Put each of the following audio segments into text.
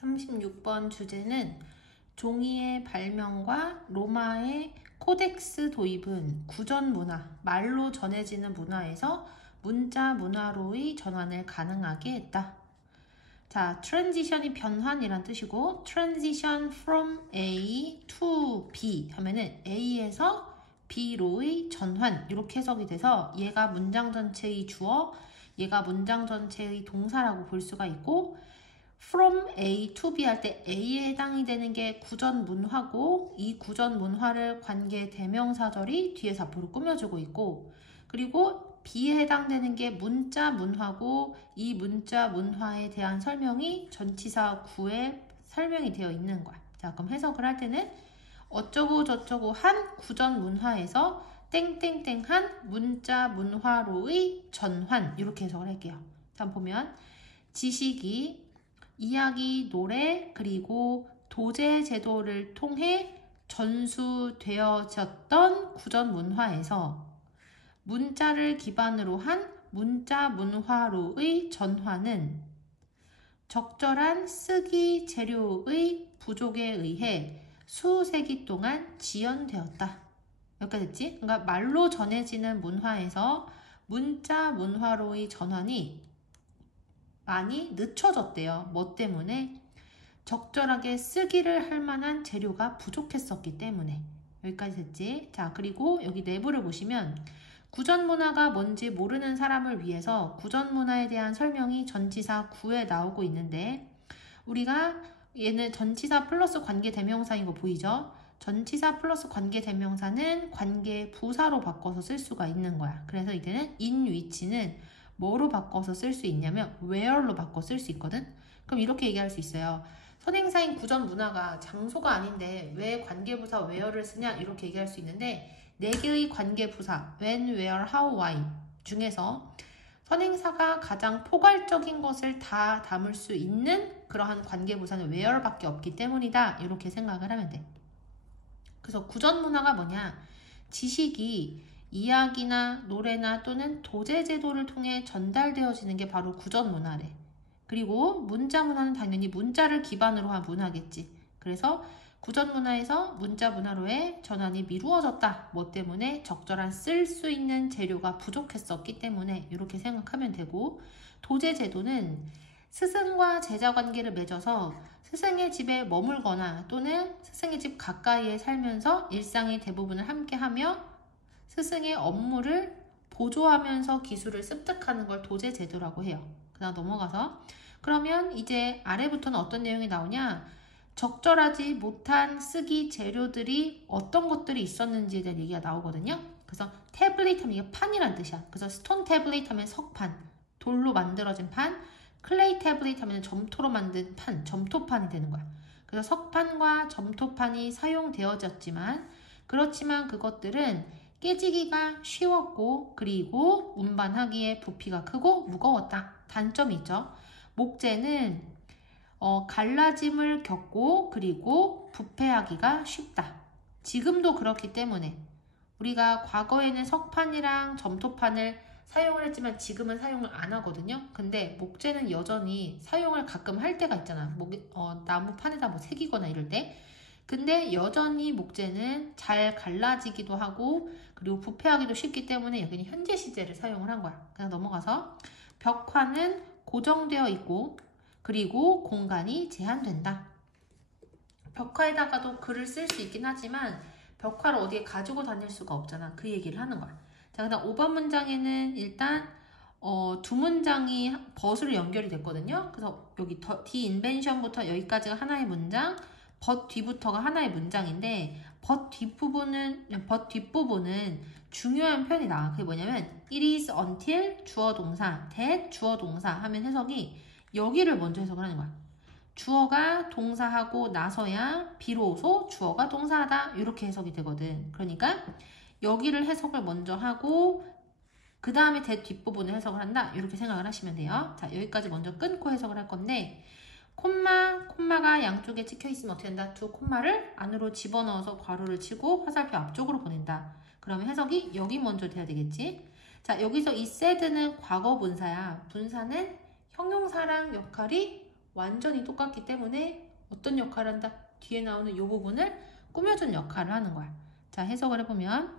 36번 주제는 종이의 발명과 로마의 코덱스 도입은 구전 문화, 말로 전해지는 문화에서 문자 문화로의 전환을 가능하게 했다. 자, transition이 변환이란 뜻이고 transition from A to B 하면은 A에서 B로의 전환 이렇게 해석이 돼서 얘가 문장 전체의 주어, 얘가 문장 전체의 동사라고 볼 수가 있고 from A to B 할 때 A에 해당이 되는 게 구전 문화고 이 구전 문화를 관계 대명사절이 뒤에서 앞으로 꾸며주고 있고 그리고 B에 해당되는 게 문자 문화고 이 문자 문화에 대한 설명이 전치사 구에 설명이 되어 있는 거야. 자, 그럼 해석을 할 때는 어쩌고 저쩌고 한 구전 문화에서 땡땡땡한 문자 문화로의 전환 이렇게 해석을 할게요. 자, 보면 지식이 이야기, 노래, 그리고 도제 제도를 통해 전수되어졌던 구전 문화에서 문자를 기반으로 한 문자 문화로의 전환은 적절한 쓰기 재료의 부족에 의해 수세기 동안 지연되었다. 여기까지 됐지? 그러니까 말로 전해지는 문화에서 문자 문화로의 전환이 많이 늦춰졌대요. 뭐 때문에? 적절하게 쓰기를 할 만한 재료가 부족했었기 때문에. 여기까지 됐지? 자, 그리고 여기 내부를 보시면 구전 문화가 뭔지 모르는 사람을 위해서 구전 문화에 대한 설명이 전치사 구에 나오고 있는데 우리가 얘는 전치사 플러스 관계 대명사인 거 보이죠? 전치사 플러스 관계 대명사는 관계 부사로 바꿔서 쓸 수가 있는 거야. 그래서 이때는 in which는 뭐로 바꿔서 쓸 수 있냐면 where로 바꿔 쓸 수 있거든? 그럼 이렇게 얘기할 수 있어요. 선행사인 구전 문화가 장소가 아닌데 왜 관계부사 where를 쓰냐? 이렇게 얘기할 수 있는데 4개의 관계부사 when, where, how, why 중에서 선행사가 가장 포괄적인 것을 다 담을 수 있는 그러한 관계부사는 where밖에 없기 때문이다. 이렇게 생각을 하면 돼. 그래서 구전 문화가 뭐냐? 지식이 이야기나 노래나 또는 도제 제도를 통해 전달되어지는 게 바로 구전 문화래. 그리고 문자 문화는 당연히 문자를 기반으로 한 문화겠지. 그래서 구전 문화에서 문자 문화로의 전환이 미루어졌다. 뭐 때문에? 적절한 쓸 수 있는 재료가 부족했었기 때문에 이렇게 생각하면 되고 도제 제도는 스승과 제자 관계를 맺어서 스승의 집에 머물거나 또는 스승의 집 가까이에 살면서 일상의 대부분을 함께하며 스승의 업무를 보조하면서 기술을 습득하는 걸 도제 제도라고 해요. 그다음 넘어가서 그러면 이제 아래부터는 어떤 내용이 나오냐? 적절하지 못한 쓰기 재료들이 어떤 것들이 있었는지에 대한 얘기가 나오거든요. 그래서 태블릿 하면 이게 판이란 뜻이야. 그래서 스톤 태블릿 하면 석판, 돌로 만들어진 판, 클레이 태블릿 하면 점토로 만든 판, 점토판이 되는 거야. 그래서 석판과 점토판이 사용되어졌지만 그렇지만 그것들은 깨지기가 쉬웠고 그리고 운반하기에 부피가 크고 무거웠다. 단점이 있죠. 목재는 갈라짐을 겪고 그리고 부패하기가 쉽다. 지금도 그렇기 때문에 우리가 과거에는 석판이랑 점토판을 사용을 했지만 지금은 사용을 안 하거든요. 근데 목재는 여전히 사용을 가끔 할 때가 있잖아. 나무 판에다 뭐 새기거나 이럴 때. 근데 여전히 목재는 잘 갈라지기도 하고 그리고 부패하기도 쉽기 때문에 여기는 현재 시제를 사용을 한 거야. 그냥 넘어가서 벽화는 고정되어 있고 그리고 공간이 제한된다. 벽화에다가도 글을 쓸 수 있긴 하지만 벽화를 어디에 가지고 다닐 수가 없잖아. 그 얘기를 하는 거야. 자, 그다음 5번 문장에는 일단 두 문장이 but으로 연결이 됐거든요. 그래서 여기 the invention부터 여기까지가 하나의 문장, but 뒤부터가 하나의 문장인데 but 뒷부분은 중요한 표현이 나와. 그게 뭐냐면 it is until 주어 동사, that 주어 동사 하면 해석이 여기를 먼저 해석을 하는 거야. 주어가 동사하고 나서야 비로소 주어가 동사하다 이렇게 해석이 되거든. 그러니까 여기를 해석을 먼저 하고 그 다음에 대 뒷부분을 해석을 한다 이렇게 생각을 하시면 돼요. 자, 여기까지 먼저 끊고 해석을 할 건데 콤마가 양쪽에 찍혀 있으면 어떻게 된다? 두 콤마를 안으로 집어넣어서 괄호를 치고 화살표 앞쪽으로 보낸다. 그러면 해석이 여기 먼저 돼야 되겠지? 자, 여기서 이 said는 과거 분사야. 분사는 형용사랑 역할이 완전히 똑같기 때문에 어떤 역할을 한다? 뒤에 나오는 이 부분을 꾸며준 역할을 하는 거야. 자, 해석을 해보면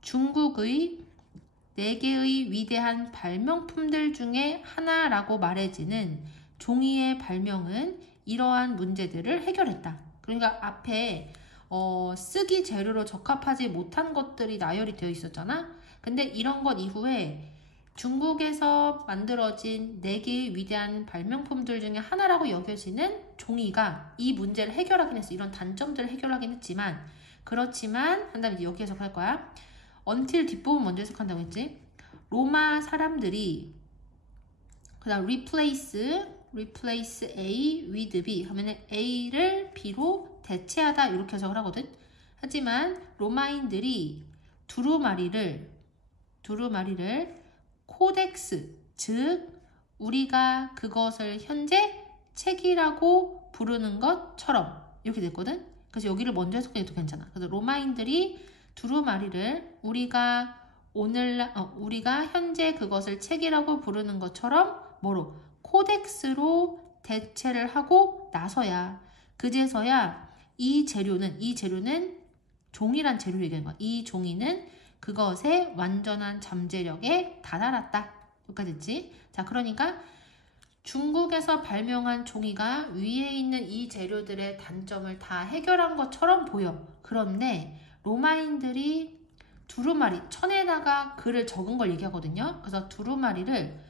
중국의 4개의 위대한 발명품들 중에 하나라고 말해지는 종이의 발명은 이러한 문제들을 해결했다. 그러니까 앞에 쓰기 재료로 적합하지 못한 것들이 나열이 되어 있었잖아. 근데 이런 것 이후에 중국에서 만들어진 4개의 위대한 발명품들 중에 하나라고 여겨지는 종이가 이 문제를 해결하긴 했어. 이런 단점들을 해결하긴 했지만 그렇지만 한 다음에 여기 해석할 거야. until 뒷부분 먼저 해석한다고 했지. 로마 사람들이 그 다음 replace A with B 하면은 A를 B로 대체하다 이렇게 해석을 하거든. 하지만 로마인들이 두루마리를 코덱스, 즉 우리가 그것을 현재 책이라고 부르는 것처럼 이렇게 됐거든. 그래서 여기를 먼저 해석해도 괜찮아. 그래서 로마인들이 두루마리를 우리가 현재 그것을 책이라고 부르는 것처럼 뭐로? 코덱스로 대체를 하고 나서야 그제서야 이 재료는 종이란 재료를 얘기하는 거야. 이 종이는 그것의 완전한 잠재력에 다다랐다. 여기까지 됐지? 자, 그러니까 중국에서 발명한 종이가 위에 있는 이 재료들의 단점을 다 해결한 것처럼 보여. 그런데 로마인들이 두루마리, 천에다가 글을 적은 걸 얘기하거든요. 그래서 두루마리를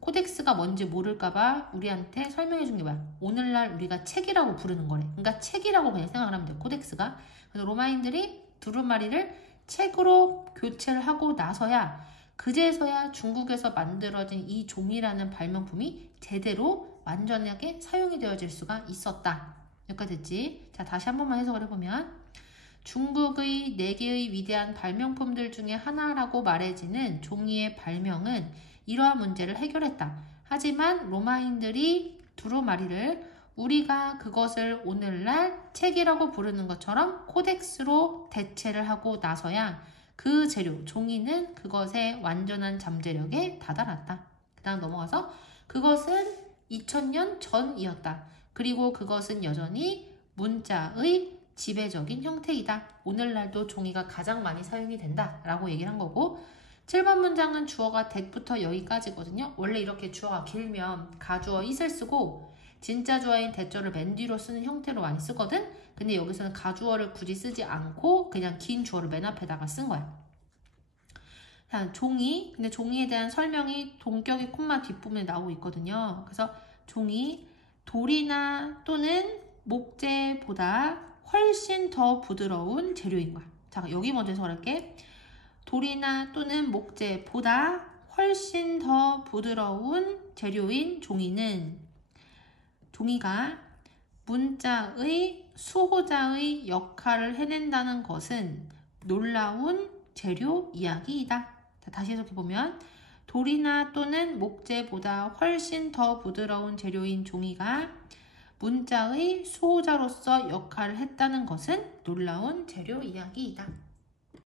코덱스가 뭔지 모를까봐 우리한테 설명해 준 게 뭐야? 오늘날 우리가 책이라고 부르는 거래. 그러니까 책이라고 그냥 생각을 하면 돼. 코덱스가. 그래서 로마인들이 두루마리를 책으로 교체를 하고 나서야 그제서야 중국에서 만들어진 이 종이라는 발명품이 제대로 완전하게 사용이 되어질 수가 있었다. 여기까지 됐지? 자, 다시 한 번만 해석을 해보면 중국의 4개의 위대한 발명품들 중에 하나라고 말해지는 종이의 발명은 이러한 문제를 해결했다. 하지만 로마인들이 두루마리를 우리가 그것을 오늘날 책이라고 부르는 것처럼 코덱스로 대체를 하고 나서야 그 재료, 종이는 그것의 완전한 잠재력에 다다랐다. 그 다음 넘어가서 그것은 2000년 전이었다. 그리고 그것은 여전히 문자의 지배적인 형태이다. 오늘날도 종이가 가장 많이 사용이 된다 라고 얘기를 한 거고 7번 문장은 주어가 that부터 여기까지거든요. 원래 이렇게 주어가 길면 가주어 is을 쓰고 진짜 주어인 that절을 맨 뒤로 쓰는 형태로 많이 쓰거든. 근데 여기서는 가주어를 굳이 쓰지 않고 그냥 긴 주어를 맨 앞에다가 쓴 거야. 자, 종이. 근데 종이에 대한 설명이 동격의 콤마 뒷부분에 나오고 있거든요. 그래서 종이 돌이나 또는 목재보다 훨씬 더 부드러운 재료인 거야. 자, 여기 먼저 해석할게. 돌이나 또는 목재보다 훨씬 더 부드러운 재료인 종이가 문자의 수호자의 역할을 해낸다는 것은 놀라운 재료 이야기이다. 자, 다시 해석해보면 돌이나 또는 목재보다 훨씬 더 부드러운 재료인 종이가 문자의 수호자로서 역할을 했다는 것은 놀라운 재료 이야기이다.